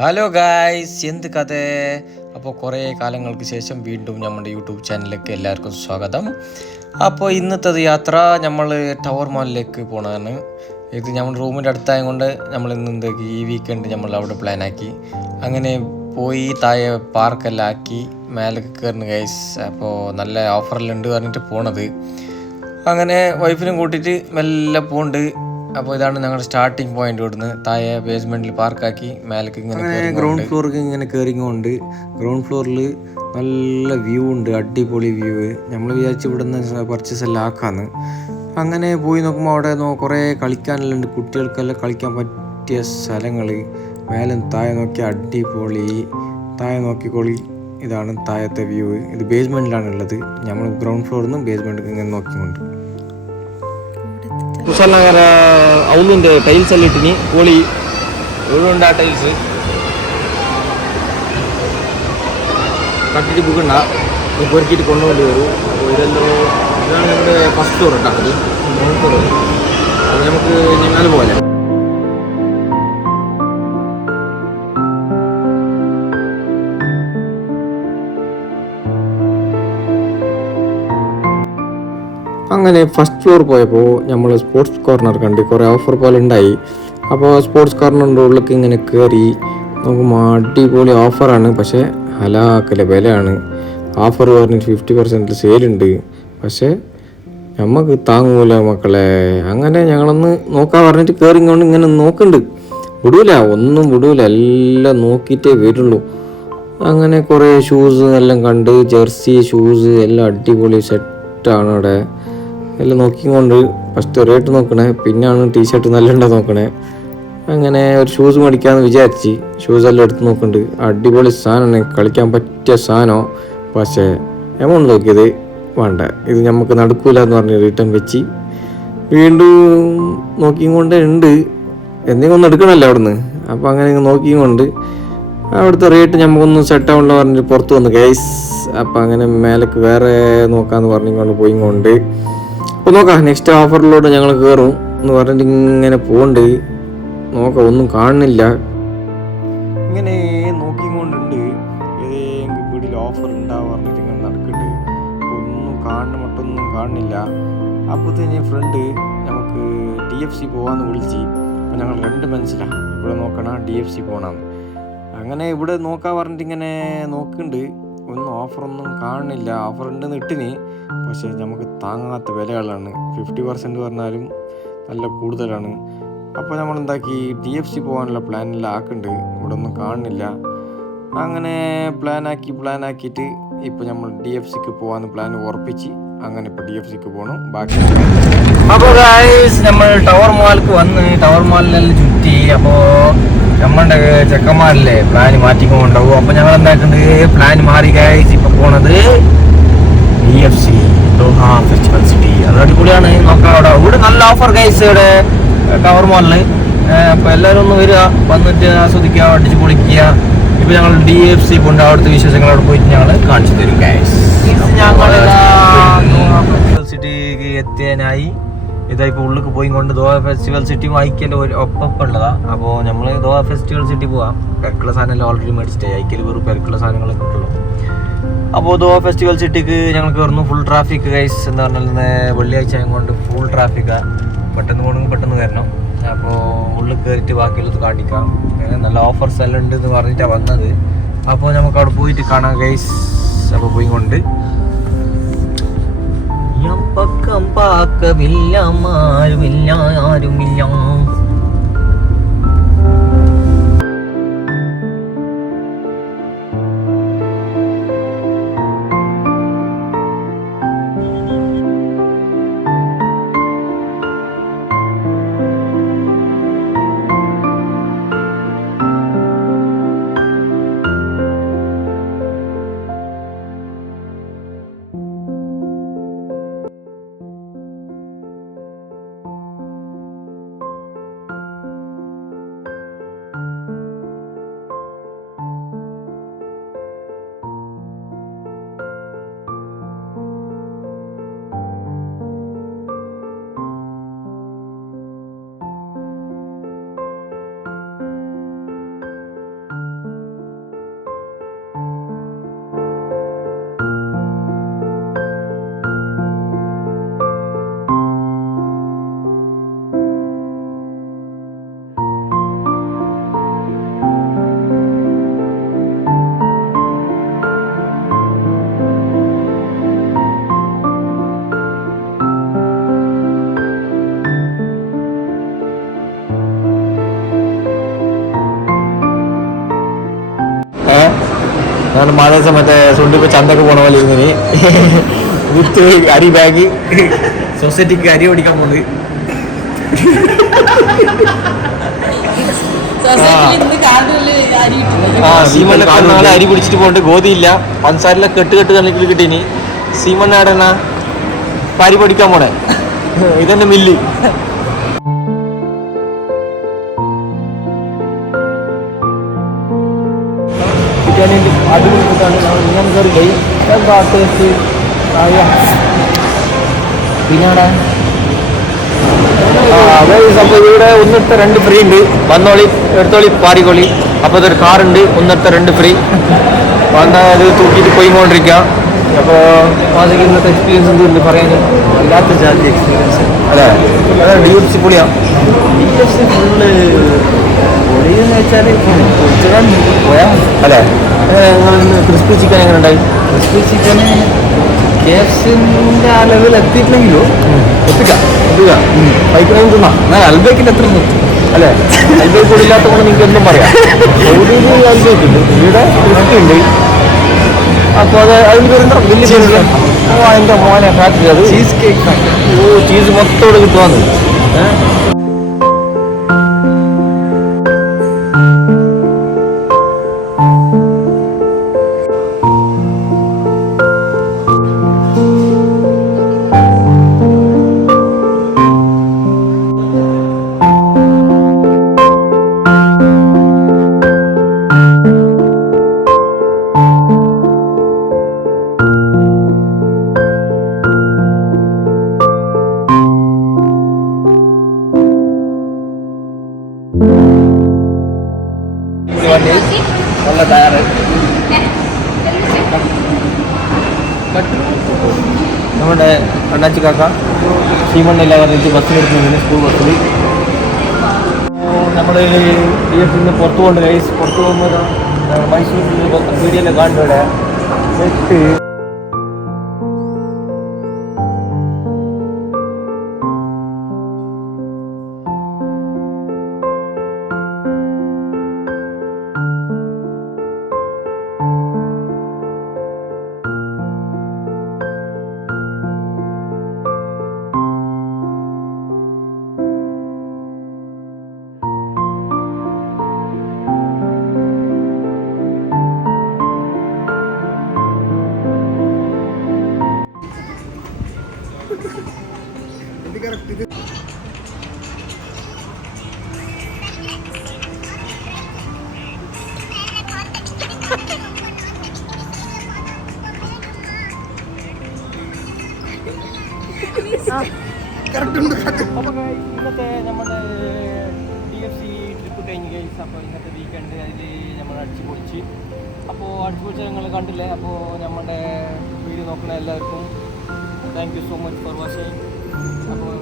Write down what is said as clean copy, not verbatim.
Hello guys, എന്ത് കഥ? അപ്പോൾ കുറേ കാലങ്ങൾക്ക് ശേഷം വീണ്ടും നമ്മുടെ യൂട്യൂബ് ചാനലിലേക്ക് എല്ലാവർക്കും സ്വാഗതം. അപ്പോൾ ഇന്നത്തെ യാത്ര നമ്മൾ ടവർ മാളിലേക്ക് പോകണതാണ്. ഇത് നമ്മൾ റൂമിൻ്റെ അടുത്തായത് കൊണ്ട് നമ്മൾ ഇന്ന് ഈ വീക്കെൻഡ് നമ്മൾ അവിടെ പ്ലാനാക്കി അങ്ങനെ പോയി താഴെ പാർക്കെല്ലാം ആക്കി മേലേക്ക് കയറുന്നു ഗൈസ്. അപ്പോൾ നല്ല ഓഫറിലുണ്ട് പറഞ്ഞിട്ട് പോണത്. അങ്ങനെ വൈഫിനും കൂട്ടിയിട്ട് മെല്ലെ പോകുന്നുണ്ട്. അപ്പോൾ ഇതാണ് ഞങ്ങളുടെ സ്റ്റാർട്ടിങ് പോയിന്റ്. ഇവിടുന്ന് താഴെ ബേസ്മെൻറ്റിൽ പാർക്കാക്കി മേലേക്ക് ഇങ്ങനെ ഗ്രൗണ്ട് ഫ്ലോർക്ക് ഇങ്ങനെ കയറിങ്ങോണ്ട് ഗ്രൗണ്ട് ഫ്ലോറിൽ നല്ല വ്യൂ ഉണ്ട്, അടിപൊളി വ്യൂ. നമ്മൾ വിചാരിച്ച് ഇവിടുന്ന് പർച്ചേസ് എല്ലാം ആക്കാന്ന്. അങ്ങനെ പോയി നോക്കുമ്പോൾ അവിടെ കുറേ കളിക്കാനെല്ലാം ഉണ്ട്, കുട്ടികൾക്കെല്ലാം കളിക്കാൻ പറ്റിയ സ്ഥലങ്ങൾ. മേലെ താഴെ നോക്കി അടിപൊളി, താഴെ നോക്കിക്കോളി. ഇതാണ് താഴത്തെ വ്യൂ. ഇത് ബേസ്മെൻറ്റിലാണ് ഉള്ളത്. നമ്മൾ ഗ്രൗണ്ട് ഫ്ലോറിൽ നിന്ന് ബേസ്മെൻറ്റിൽ ഇങ്ങനെ നോക്കിക്കൊണ്ട് ಕುಶಾಲನಗರ ಅವಲುಂದು ಟೈಲ್ಸ್ ಅಲ್ಲಿ ಇಟ್ಟಿನಿ. ಕೋಳಿ ಏಳುಂಡ ಟೈಲ್ಸ್ കട്ടിട്ട് ബുക്കണ്ട പൊറുക്കിയിട്ട് കൊണ്ടുകൊണ്ട് വരും. അപ്പോൾ ഇതെല്ലാം ഇതാണ് നമ്മുടെ ഫസ്റ്റ് ഫ്ലോർ കേട്ടോ. അത് ഗ്രൗണ്ട് ഫ്ലോർ. അത് നമുക്ക് ഞങ്ങൾ പോലെ അങ്ങനെ ഫസ്റ്റ് ഫ്ലോർ പോയപ്പോൾ നമ്മൾ സ്പോർട്സ് കോർണർ കണ്ട് കുറേ ഓഫർ പോലെ ഉണ്ടായി. അപ്പോൾ സ്പോർട്സ് കോർണറിൻ്റെ ഉള്ളിലേക്ക് ഇങ്ങനെ കയറി നോക്കുമ്പോൾ അടിപൊളി ഓഫറാണ്. പക്ഷേ ഹലാക്കലെ വിലയാണ്. ഓഫർ പറഞ്ഞിട്ട് 50% സെയിലുണ്ട്. പക്ഷേ നമുക്ക് താങ്ങൂല മക്കളെ. അങ്ങനെ ഞങ്ങളൊന്ന് നോക്കാൻ പറഞ്ഞിട്ട് കയറിങ്ങോണ്ട് ഇങ്ങനെ നോക്കുന്നുണ്ട്. വിടൂല, ഒന്നും വിടൂല, എല്ലാം നോക്കിയിട്ടേ വരുള്ളൂ. അങ്ങനെ കുറേ ഷൂസ് എല്ലാം കണ്ട്, ജെർസി ഷൂസ് എല്ലാം അടിപൊളി സെറ്റാണ് അവിടെ. എല്ലാം നോക്കിക്കൊണ്ട് ഫസ്റ്റ് റേറ്റ് നോക്കണേ, പിന്നെയാണ് ടീഷർട്ട് നല്ല ഉണ്ടോ നോക്കണേ. അങ്ങനെ ഒരു ഷൂസ് മേടിക്കാമെന്ന് വിചാരിച്ച് ഷൂസെല്ലാം എടുത്ത് നോക്കുന്നുണ്ട്. അടിപൊളി സാധനമാണ്, കളിക്കാൻ പറ്റിയ സാധനം. പക്ഷേ എമൗണ്ട് നോക്കിയത് വേണ്ട, ഇത് നമുക്ക് നടക്കൂല എന്ന് പറഞ്ഞ് റിട്ടേൺ വെച്ച് വീണ്ടും നോക്കിക്കൊണ്ട് ഉണ്ട്. എന്തെങ്കിലും ഒന്ന് എടുക്കണമല്ലോ അവിടുന്ന്. അപ്പോൾ അങ്ങനെ നോക്കിക്കൊണ്ട് അവിടുത്തെ റേറ്റ് നമുക്കൊന്നും സെറ്റാവുള്ള പറഞ്ഞിട്ട് പുറത്ത് വന്നു ഗൈസ്. അപ്പം അങ്ങനെ മേലേക്ക് വേറെ നോക്കാമെന്ന് പറഞ്ഞുകൊണ്ട് പോയിക്കൊണ്ട് അപ്പോൾ നോക്കാം നെക്സ്റ്റ് ഓഫറിലൂടെ ഞങ്ങൾ കയറും എന്ന് പറഞ്ഞിട്ട് ഇങ്ങനെ പോകുന്നുണ്ട്. നോക്കാം, ഒന്നും കാണുന്നില്ല. ഇങ്ങനെ നോക്കിക്കൊണ്ടുണ്ട് ഏതെങ്കിലും വീട്ടിൽ ഓഫർ ഉണ്ടാവുക പറഞ്ഞിട്ട് ഇങ്ങനെ നടക്കുന്നുണ്ട്. ഒന്നും കാണുന്ന മട്ടൊന്നും കാണുന്നില്ല. അപ്പോഴത്തേന് ഫ്രണ്ട് നമുക്ക് DFC പോകാമെന്ന് വിളിച്ച്. അപ്പോൾ ഞങ്ങൾ രണ്ട് മനസ്സിലാണ് ഇവിടെ നോക്കണം, DFC പോകണം. അങ്ങനെ ഇവിടെ നോക്കാൻ പറഞ്ഞിട്ട് ഇങ്ങനെ നോക്കുന്നുണ്ട്. ഒന്നും ഓഫറൊന്നും കാണുന്നില്ല. ഓഫർ ഉണ്ടെന്ന് ഇട്ടിന്, പക്ഷേ നമുക്ക് താങ്ങാത്ത വിലകളാണ്. 50% പറഞ്ഞാലും നല്ല കൂടുതലാണ്. അപ്പോൾ നമ്മൾ എന്താക്കി DFC പോകാനുള്ള പ്ലാനെല്ലാം ആക്കുന്നുണ്ട്. ഇവിടെ ഒന്നും കാണുന്നില്ല. അങ്ങനെ പ്ലാനാക്കിയിട്ട് ഇപ്പോൾ നമ്മൾ DFCക്ക് പോകാമെന്ന് പ്ലാൻ ഉറപ്പിച്ച് അങ്ങനെ ഇപ്പോൾ DFCക്ക് പോകണം. ബാക്കി അപ്പോൾ ഗൈസ് നമ്മൾ ടവർ മാളിലേക്ക് വന്ന് ടവർ മാളിലെല്ലാം ചുറ്റി. അപ്പോൾ നമ്മളുടെ ചെക്കന്മാരില്ലേ പ്ലാൻ മാറ്റിക്കൊണ്ടാവും. അപ്പോൾ ഞങ്ങൾ എന്തായിട്ടുണ്ട്, പ്ലാൻ മാറി ഗൈസ്. ഇപ്പോൾ പോണത് DFC ദോഹ ഫെസ്റ്റിവൽ സിറ്റി. അത് അടിപൊളിയാണ്. നോക്കാം, ഇവിടെ നല്ല ഓഫർ ഗൈസ് ഇവിടെ ടവർ മാളില്. അപ്പോൾ എല്ലാവരും ഒന്ന് വരിക, വന്നിട്ട് ആസ്വദിക്കുക, അടിച്ച് പൊളിക്കുക. ഇപ്പോൾ ഞങ്ങൾ DFC കൊണ്ട് അവിടുത്തെ വിശേഷങ്ങൾ അവിടെ പോയിട്ട് ഞങ്ങൾ കാണിച്ചു തരും ഗൈസ്. ഞങ്ങൾ ഫെസ്റ്റിവൽ സിറ്റിക്ക് എത്തിയതിനായി ഇതാ ഇപ്പോൾ ഉള്ളിലേക്ക് പോയി കൊണ്ട് ദോഹ ഫെസ്റ്റിവൽ സിറ്റി ഐക്യൻ്റെ ഒപ്പം ഉള്ളതാണ്. അപ്പോൾ നമ്മൾ ദോഹ ഫെസ്റ്റിവൽ സിറ്റി പോവാം. പെരക്കുള്ള സാധനം ഓൾറെഡി മേടിച്ചിട്ടേ ഐക്യൽ വെറും പെരക്കുള്ള സാധനങ്ങളെ കിട്ടുള്ളൂ. അപ്പോൾ ദോഹ ഫെസ്റ്റിവൽ സിറ്റിക്ക് ഞങ്ങൾ കയറുന്നു. Full traffic guys. എന്ന് പറഞ്ഞാൽ വെള്ളിയാഴ്ച കൊണ്ട് ഫുൾ ട്രാഫിക്കാണ്. പെട്ടെന്ന് പോകണമെങ്കിൽ പെട്ടെന്ന് കയറണം. അപ്പോൾ ഉള്ളിൽ കയറിയിട്ട് ബാക്കിയുള്ളത് കാണിക്കാം. അങ്ങനെ നല്ല ഓഫേഴ്സ് എല്ലാം ഉണ്ട് എന്ന് പറഞ്ഞിട്ടാണ് വന്നത്. അപ്പോൾ നമുക്ക് അവിടെ പോയിട്ട് കാണാം ഗൈസ്. അപ്പോൾ പോയി കൊണ്ട് പക്കം പാക്കമില്ല, ആരുമില്ല. ഞാൻ മഴ സമയത്ത് സുണ്ടിപ്പോ ചന്തക്ക് പോണ പോലെ ഇരുന്നിനി വിത്ത് അരി ബാഗ് സൊസൈറ്റിക്ക് അരി ഓടിക്കാൻ പോകുന്നത്. നാളെ അരി പിടിച്ചിട്ട് പോകണ്ട്. ഗോതിയില്ല, പഞ്ചസാരയിലെ കെട്ട് കണക്കിൽ കിട്ടീനി. സീമണ്ണാടനാ അരി പൊടിക്കാൻ പോണേ. ഇതെന്നെ മില്ല്. പിന്നാടാ ഇവിടെ ഒന്നെടുത്ത 2 ഫ്രീ ഉണ്ട്. വന്നോളി, എടുത്തോളി, പാറിക്കോളി. അപ്പോൾ അതൊരു കാറുണ്ട്, ഒന്നെടുത്ത 2 ഫ്രീ. വന്നാൽ അത് തൂക്കിയിട്ട് പോയിക്കൊണ്ടിരിക്കാം. അപ്പോൾ മാസിക്ക് ഇന്നത്തെ എക്സ്പീരിയൻസ് എന്തുണ്ട് പറയാൻ? വല്ലാത്ത ജാതി എക്സ്പീരിയൻസ് അല്ലേ? അതാണ് DFC പൊളിയാണ്. DFC ഫുള്ള് പൊളിയെന്ന് വെച്ചാൽ കുറച്ചുകാൻ പോയാൽ അല്ലേ? നിങ്ങൾ ക്രിസ്പി ചിക്കൻ എങ്ങനെ ഉണ്ടായി? ക്രിസ്പി ചിക്കന് KFCൻ്റെ ആ ലെവൽ എത്തിയിട്ടില്ലെങ്കിലോ എത്തിക്കാം ബൈക്കിനൊന്നും തിന്നാം. എന്നാൽ അൽബേക്കിൻ്റെ എത്ര അല്ലേ? അൽബേക്ക് കൂടി ഇല്ലാത്ത കൊണ്ട് നിങ്ങൾക്ക് എന്തും പറയാം. സൗദിയിൽ അൽബേക്കുണ്ട്, ഇവിടെ ക്രിസ്പി ഉണ്ട്. അപ്പോൾ അത് അതിന് വരുന്ന വലിയ ചീസ്. എൻ്റെ മോനെ ഫാക്ടറി അത് ചീസ് കേക്ക് ഫാക്ടറി. ചീസ് മൊത്തം കിട്ടുവാന്ന്. നല്ല ടയറ് നമ്മുടെ അണ്ണാച്ചി കാക്ക സീമണ്ണില്ല പറഞ്ഞിട്ട് ബസ്സിലെടുത്ത് സ്കൂൾ ബസ്സിൽ നമ്മൾ DFC പുറത്തു കൊണ്ട് ഗൈസ്. പുറത്തു പോകുമ്പോൾ മൈസൂരിൽ വീഡിയോയിൽ കാണുന്നവിടെ വെട്ട് ഇന്നത്തെ നമ്മുടെ DFC ട്രിപ്പ് കഴിഞ്ഞ് ഗൈസ്. അപ്പോൾ ഇന്നത്തെ വീക്കെൻഡ് അതിൽ നമ്മൾ അടിച്ചു പൊളിച്ച്. അപ്പോൾ അടിച്ചു പൊളിച്ച് നിങ്ങൾ കണ്ടില്ലേ? അപ്പോൾ നമ്മുടെ വീഡിയോ നോക്കുന്ന എല്ലാവർക്കും thank you so much for watching. അപ്പോൾ